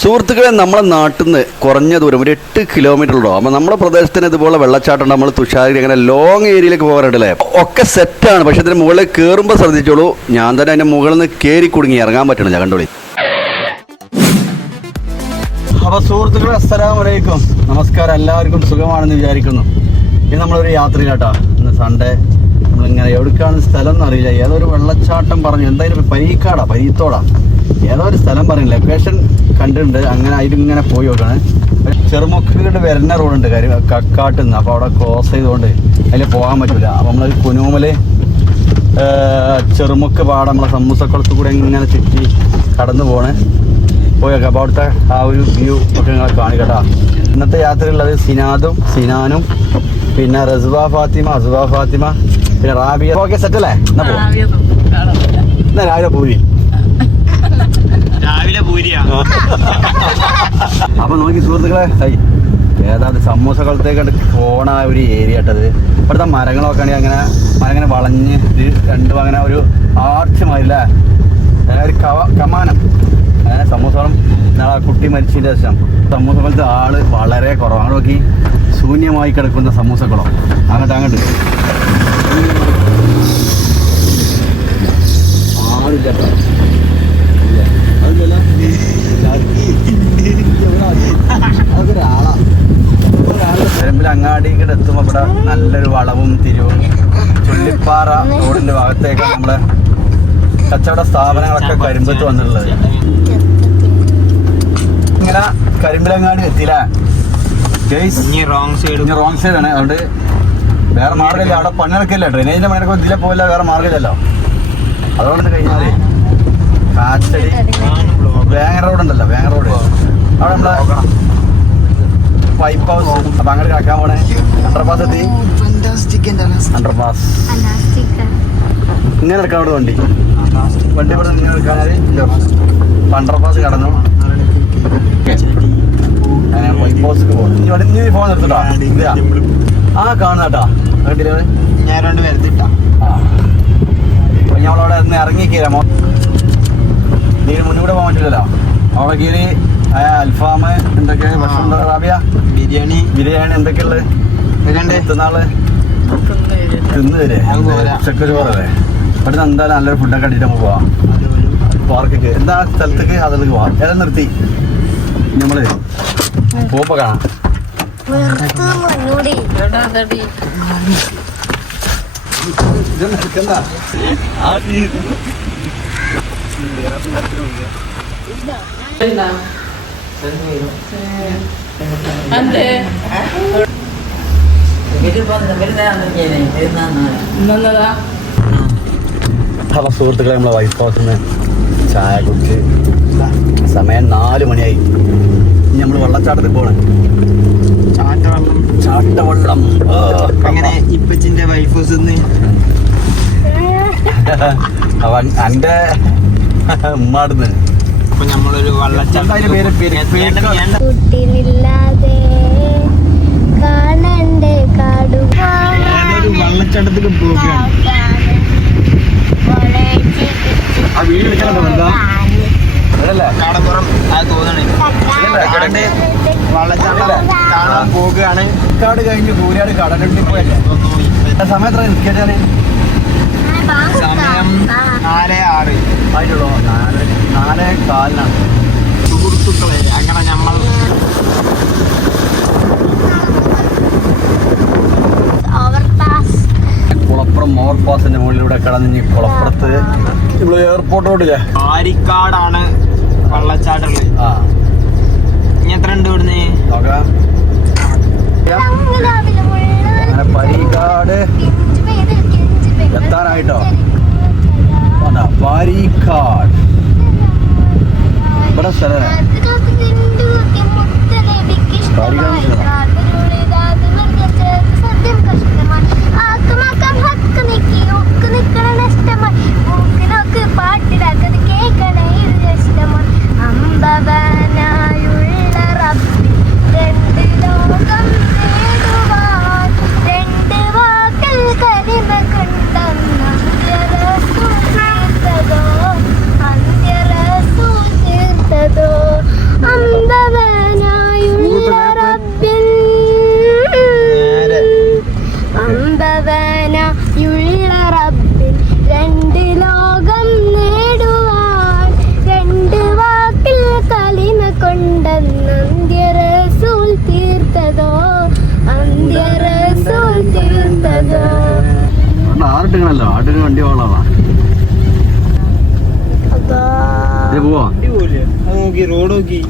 സുഹൃത്തുക്കളെ നമ്മളെ നാട്ടിൽ നിന്ന് കുറഞ്ഞ ദൂരം ഒരു എട്ട് കിലോമീറ്റർ ഉള്ളൂ. അപ്പൊ നമ്മുടെ പ്രദേശത്തിന് ഇതുപോലെ വെള്ളച്ചാട്ടം നമ്മൾ തുഷാരി അങ്ങനെ ലോങ് ഏരിയയിലേക്ക് പോകാറുണ്ടല്ലേ ഒക്കെ സെറ്റ് ആണ് പക്ഷെ ഇതിന് മുകളിൽ കയറുമ്പോൾ ശ്രദ്ധിച്ചോളൂ ഞാൻ തന്നെ അതിന്റെ മുകളിൽ നിന്ന് കയറി കുടുങ്ങി ഇറങ്ങാൻ പറ്റണം ഞാൻ കണ്ടോളി. അപ്പോൾ സുഹൃത്തുക്കളെ അസ്സലാമലൈക്കും. നമസ്കാരം എല്ലാവർക്കും സുഖമാണെന്ന് വിചാരിക്കുന്നു. ഇനി നമ്മളൊരു യാത്രയിലാട്ടാ. ഇന്ന് സൺഡേ നമ്മളിങ്ങനെ എവിടേക്കാണ് സ്ഥലം എന്നറിയില്ല. ഏതൊരു വെള്ളച്ചാട്ടം പറഞ്ഞു. എന്തായാലും പരീക്കാടാ പരീത്തോടാ. ഏതോ ഒരു സ്ഥലം പറയുന്നില്ല ലൊക്കേഷൻ കണ്ടിട്ടുണ്ട്. അങ്ങനെ അതിലിങ്ങനെ പോയി നോക്കണേ. ചെറുമുക്കിട്ട് വരുന്ന റോഡുണ്ട് കാര്യം. കക്കാട്ട് നിന്ന്. അപ്പോൾ അവിടെ ക്രോസ് ചെയ്തുകൊണ്ട് അതിൽ പോകാൻ പറ്റില്ല അപ്പോൾ നമ്മൾ കുനുമൽ ചെറുമുക്ക് പാടം നമ്മളെ സമൂസക്കുളത്ത് കൂടെ ഇങ്ങനെ ചുറ്റി കടന്നു പോണേ. നോക്കാം. അപ്പോൾ അവിടുത്തെ ആ ഒരു വ്യൂ ഒക്കെ നിങ്ങളെ കാണിക്കട്ടാ ഇന്നത്തെ യാത്രയുള്ളത് സിനാദും സിനാനും പിന്നെ റസുബ ഫാത്തിമ അസുബ ഫാത്തിമ പിന്നെ റാബിയ. ഓക്കെ സെറ്റ് അല്ലേ? എന്നാ പോ. എന്നാ രാവിലെ പൂരി അപ്പൊ നോക്കി സുഹൃത്തുക്കളെ ഏതാണ്ട് സമൂസ കളത്തേക്കാണ്ട് ഒരു ഏരിയ ഇട്ടത് ഇവിടുത്തെ മരങ്ങളൊക്കെ ആണെങ്കിൽ അങ്ങനെ മരങ്ങനെ വളഞ്ഞ് രണ്ടും അങ്ങനെ ഒരു ആർച്ച് മാതിരില്ലേ ഒരു കവ കമാനം. സമൂസകളും നാളെ കുട്ടി മരിച്ചതിന്റെ ശേഷം. സമൂസ ആൾ വളരെ കുറവാണ് നോക്കി. ശൂന്യമായി കിടക്കുന്ന സമൂസക്കുളം. അങ്ങോട്ട് അങ്ങോട്ട്. ആളില്ല പെരുമ്പിൽ അങ്ങാടിക്കടെ എത്തുമ്പോൾ ഇവിടെ നല്ലൊരു വളവും തിരിവും ചുള്ളിപ്പാറ റോഡിന്റെ ഭാഗത്തേക്ക് നമ്മളെ കച്ചവട സ്ഥാപനങ്ങളൊക്കെ കരിമ്പത്ത് വന്നിട്ടുള്ളത്. ഇങ്ങനെ കരിമ്പിലങ്ങാടി എത്തിയില്ലേ? ഇനി റോങ് സൈഡ് ഇനി റോങ് സൈഡ് ആണ്. അതുകൊണ്ട് വേറെ മാർഗമില്ല. അവിടെ പണിയിറക്കില്ല ഡ്രെയിനേജിന്റെ പണിയൊക്കെ ഇതിലെ പോകില്ല വേറെ മാർഗമില്ലല്ലോ. അതുകൊണ്ട് കഴിഞ്ഞാൽ കാച്ചടി വേങ്ങ റോഡ് ഉണ്ടല്ലോ വേങ്ങ റോഡ്. അവിടെ നമ്മളെ പൈപ്പ് ഹൗസ് അപ്പൊ അങ്ങോട്ട് കിടക്കാൻ പോണേ. അണ്ടർപാസ് എത്തി. അണ്ടർപാസ് ഇങ്ങനെ എടുക്കാൻ അവിടെ വണ്ടി. വണ്ടി ഇവിടെ ഇങ്ങനെ എടുക്കാനാല് അണ്ടർ പാസ് കടന്നു. അങ്ങനെ പൈപ്പ് ഹൗസിക്ക് പോകും ഇനി വണ്ടി നീ ഫോൺ എടുത്തിട്ടാ? ഇല്ല. ആ കാണുന്നേട്ടാ കണ്ടില്ലേ ഞാൻ രണ്ട് വരുത്തിട്ടാ ഞമ്മളവിടെ നിന്ന് ഇറങ്ങിക്കീരാമോ നീ മുന്നൂടെ പോകാൻ പറ്റില്ലല്ലോ. അവിടെ കീറി അൽഫാം എന്തൊക്കെ ഭക്ഷണം റാബിയ? ബിരിയാണി. ബിരിയാണി എന്തൊക്കെയുള്ളത് എത്തുന്നാൾ തിന്നാൾ തിന്ന് വരെ. ചോറല്ലേ ഇവിടുന്ന് എന്തായാലും നല്ലൊരു ഫുഡൊക്കെ അടിച്ചിട്ട് നമുക്ക് പോവാം. പാർക്കിക്ക്. എന്താ സ്ഥലത്തേക്ക്? അതിലേക്ക് പോവാം. ഏതാ നിർത്തി? നമ്മൾ പോപ്പ കാണാം. ഇത് ഹലോ സുഹൃത്തുക്കളെ നമ്മളെ വൈഫ് ഹൗസിൽ നിന്ന് ചായ കുടിച്ച് സമയം നാല് മണിയായി. ഇനി നമ്മൾ വെള്ളച്ചാട്ടത്തിൽ പോണ. ചാട്ടവെള്ളം ചാട്ടവെള്ളം അങ്ങനെ ഇപ്പച്ചിന്റെ വൈഫ് ഹൗസ് അവൻ എന്റെ ഉമ്മാടുന്ന് അപ്പൊ നമ്മളൊരു കാണണ്ടേ കാടു? പോവുകയാണ്. ആ? കാടപ്പുറം. അത് തോന്നണേ. വെള്ളച്ചാട്ടം കാണാൻ പോവുകയാണ്. കാട് കഴിഞ്ഞ് കൂരിയാട് കടലുണ്ടി പോയല്ലേ സമയം എത്ര നിൽക്കാൻ സമയം നാല് ആറ്. ആയിട്ടുള്ളൂ? നാല് നാല് കാലിനാണ്. സുഹൃത്തുക്കളെ അങ്ങനെ നമ്മൾ കുളപ്പുറം ഓവർപാസിന്റെ മുകളിലൂടെ കടന്നിഞ്ഞ് കുളപ്പുറത്ത്. ഇവിടെ എയർപോർട്ടോട്ടില്ല ആരിക്കാടാണ് വെള്ളച്ചാട്ടമുള്ളത് ആ. ഇനി എത്ര ഉണ്ട് ഇവിടുന്ന്? നോക്കാം. അങ്ങനെ പരീക്കാട് എത്താറായിട്ടോ പാരീക്കാട് ഇവിടെ സ്ഥലം ഇട്ടിക്കണല്ലോ ആട്ടിന് വണ്ടി ഇത് പോവാ. റോഡ് നോക്കി.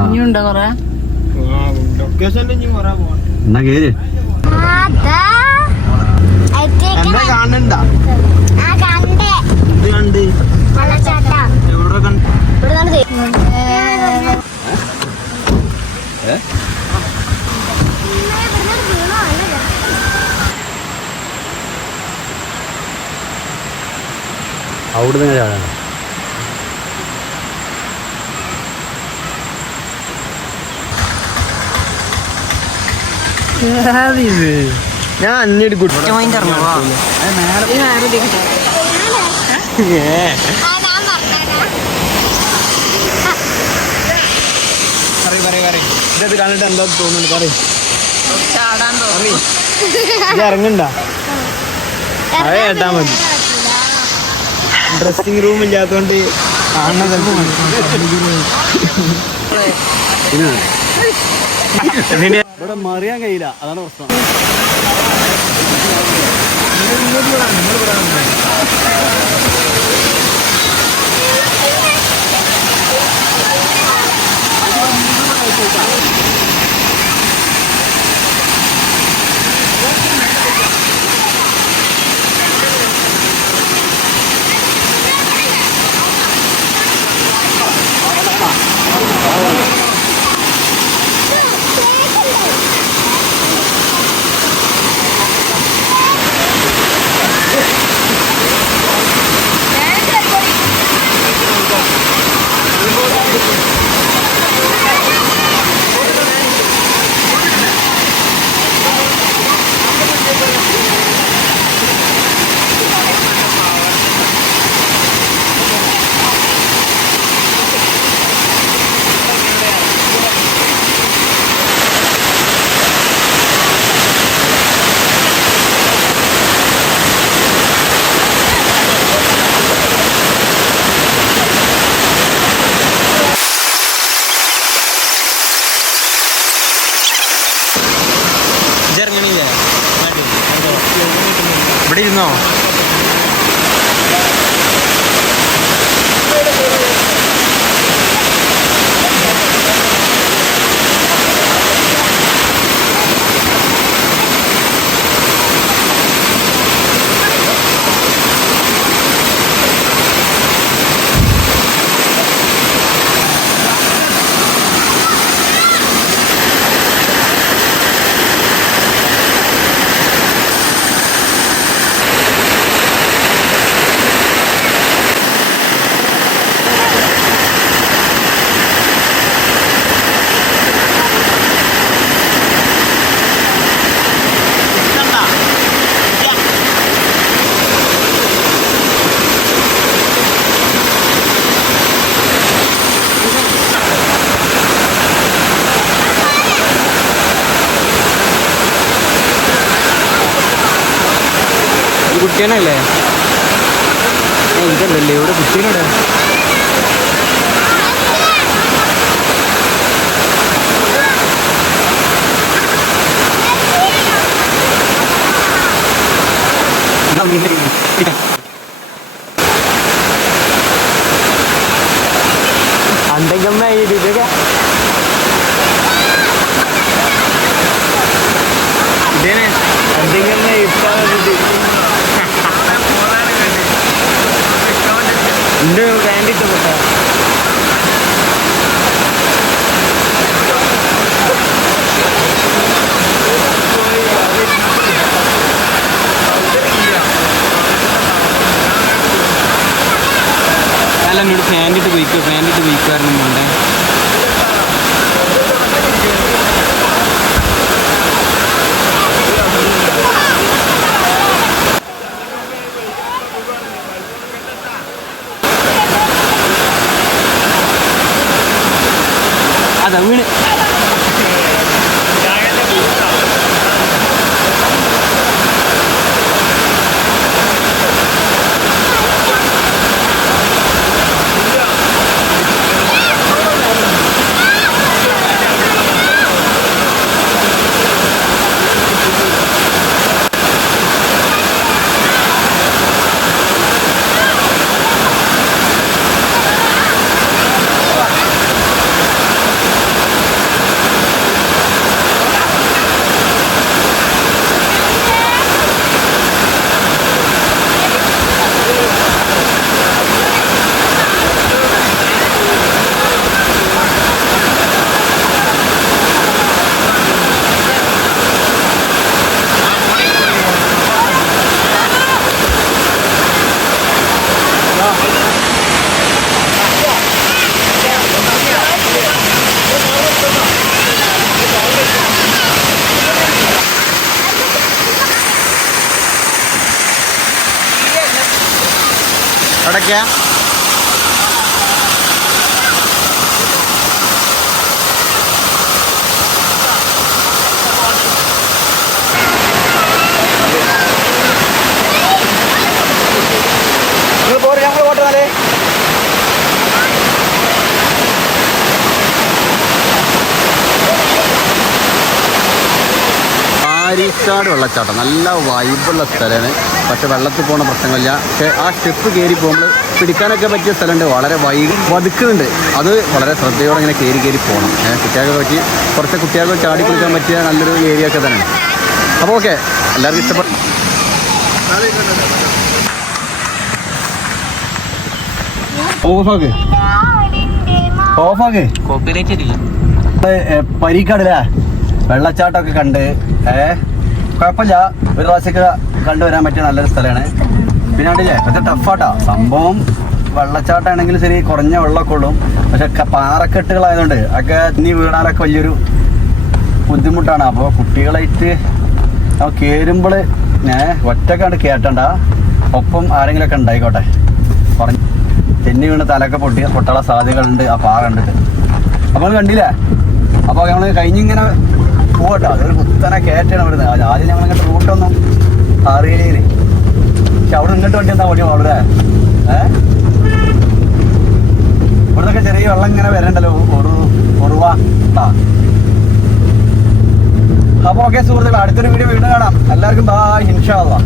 ഇനിയുണ്ടോ കൊറേ? എന്നാ കേര്. അതാ എന്താ കാണണ്ട ആ കണ്ടേ ഇത് കണ്ട് വെള്ളച്ചാട്ടം എവിടെ കണ്ട് ഇവിടെ നടത്തി ഏ അവിടുന്ന് ചാടാണ് ഞാൻ അന്നേടി കുട്ടി പറയ് പറയ് പറയ്. ഇതത് കണ്ടിട്ട് എന്താ തോന്നുന്നു. പറയും. ഇറങ്ങണ്ട. അതെ കേട്ടാ മതി. ഡ്രസ്സിംഗ് റൂം ഇല്ലാത്തോണ്ട് ഇവിടെ മറിയാൻ കഴിയില്ല. അതാണ് പ്രശ്നം. ഇറങ്ങണില്ലേ ഇവിടെ കുട്ടിയാണല്ലേ ഇതല്ലല്ലേ ഇവിടെ കുട്ടീനോടെ അണ്ടെങ്കമ്മ എന്റെ പാന്റ് ഇഷ്ടപ്പെട്ട അല്ല എന്നോട് പാന്റ് ഇട്ട് പോയിക്കോ പാന്റ് ഇട്ട് വേണ്ടേ അതാ പോട്ടെ പാരീക്കാട് വെള്ളച്ചാട്ടം നല്ല വൈബുള്ള സ്ഥലമാണ്. പക്ഷെ വെള്ളത്തിൽ പോകുന്ന പ്രശ്നങ്ങളില്ല. പക്ഷെ ആ സ്റ്റെപ്പ് കയറി പോകുമ്പോൾ പിടിക്കാനൊക്കെ പറ്റിയ സ്ഥലമുണ്ട്. വളരെ വൈകി വതുക്കുന്നുണ്ട് അത് വളരെ ശ്രദ്ധയോടെ ഇങ്ങനെ കയറി കയറി പോകണം. ഏഹ് കുട്ടികൾക്ക് പറ്റി കുറച്ച് കുട്ടികൾക്ക് ചാടി കുളിക്കാൻ പറ്റിയ നല്ലൊരു ഏരിയ ഒക്കെ തന്നെയാണ്. അപ്പോൾ ഓക്കെ എല്ലാവർക്കും ഇഷ്ടപ്പെട്ടു പരീക്കാടില്ലേ? വെള്ളച്ചാട്ടമൊക്കെ കണ്ട്. ഏ കുഴപ്പമില്ല. ഒരു പ്രാവശ്യമൊക്കെ കണ്ടുവരാൻ പറ്റിയ നല്ലൊരു സ്ഥലമാണ്. പിന്നെ കണ്ടില്ലേ? പക്ഷെ ടഫാട്ടാ സംഭവം വെള്ളച്ചാട്ടമാണെങ്കിലും ശരി കുറഞ്ഞ വെള്ളമൊക്കെ ഉള്ളൂ. പക്ഷെ പാറക്കെട്ടുകളായതുകൊണ്ട് ഒക്കെ ഇനി വീണാലൊക്കെ വലിയൊരു ബുദ്ധിമുട്ടാണ്. അപ്പോൾ കുട്ടികളായിട്ട് കയറുമ്പോൾ ഏഹ് ഒറ്റക്കാണ്ട് കേട്ടണ്ട ഒപ്പം ആരെങ്കിലുമൊക്കെ ഉണ്ടായിക്കോട്ടെ. പറഞ്ഞു തെന്നി വീണ് തലൊക്കെ പൊട്ടി പൊട്ടാനുള്ള സാധ്യതകളുണ്ട് ആ പാറ കണ്ടിട്ട്. അപ്പോൾ കണ്ടില്ലേ? അപ്പോൾ നമ്മൾ കഴിഞ്ഞിങ്ങനെ പോകട്ടോ അതൊരു കുത്തനെ കയറ്റാണ് ഇവിടുന്ന്. ആ- ആദ്യം ഞങ്ങൾ റൂട്ടൊന്നും അറിയില്ലേ പക്ഷെ അവിടെ ഇങ്ങോട്ട് വണ്ടി എന്താ ഓടിയോ അവിടെ ഇവിടുന്നൊക്കെ ചെറിയ വെള്ളം ഇങ്ങനെ വരണ്ടല്ലോ ഒരു ഉറുവ ആ. അപ്പോൾ ഓക്കെ സുഹൃത്തുക്കൾ അടുത്തൊരു വീഡിയോ വീണ്ടും കാണാം. എല്ലാവർക്കും ബായ് ഇൻഷാ അള്ളാ.